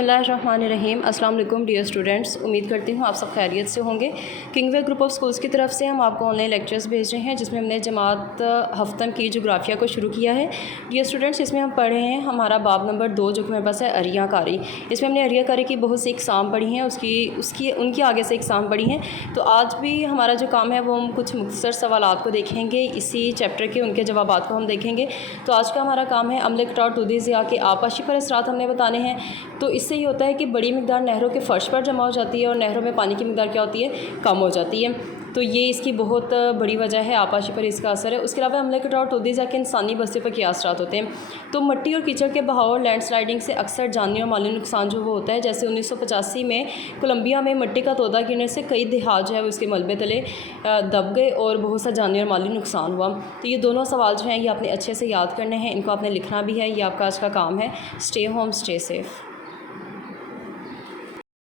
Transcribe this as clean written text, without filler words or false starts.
बिस्मिल्लाहिर्रहमानिर्रहीम। अस्सलाम वालेकुम डियर स्टूडेंट्स, उम्मीद करती हूँ आप सब खैरियत से होंगे। किंगवे ग्रुप ऑफ स्कूल्स की तरफ से हम आपको ऑनलाइन लेक्चर्स भेज रहे हैं, जिसमें हमने जमात हफ्तम की जोग्राफिया को शुरू किया है। डियर स्टूडेंट्स, इसमें हम पढ़े हैं हमारा बाब नंबर 2, जो कि मेरे पास है अरियाकारी। इसमें हमने अरियाकारी की बहुत सी इकसाम पढ़ी हैं, उनकी आगे से इकसाम पढ़ी हैं। तो आज भी हमारा जो काम है वो हम कुछ मुख्तसर सवालात को देखेंगे, इसी चैप्टर के उनके जवाबात को हम देखेंगे। तो आज का हमारा काम है अम्ल कटौर टूदी ज़िया के आपाशी पर असरात हमने बताने हैं। तो इससे ये होता है कि बड़ी मिक़दार नहरों के फ़र्श पर जमा हो जाती है और नहरों में पानी की मिक़दार क्या होती है, कम हो जाती है। तो ये इसकी बहुत बड़ी वजह है, आपाशी पर इसका असर है। उसके अलावा अम्ल कटौर टूदी ज़िया के इंसानी बस्ती पर क्या असरात होते हैं। तो मिट्टी और कीचड़ के बहाव और लैंडस्लाइडिंग से अक्सर जानी और माली नुकसान जो वो होता है। जैसे 1985 में कोलंबिया में मिट्टी का तोदा गिरने से कई देहात जो है उसके मलबे तले दब गए और बहुत सा जानी और माली नुकसान हुआ। तो ये दोनों सवाल जो हैं ये आपने अच्छे से याद करने हैं, इनको आपने लिखना भी है। ये आपका आज का काम है। Stay home, stay safe.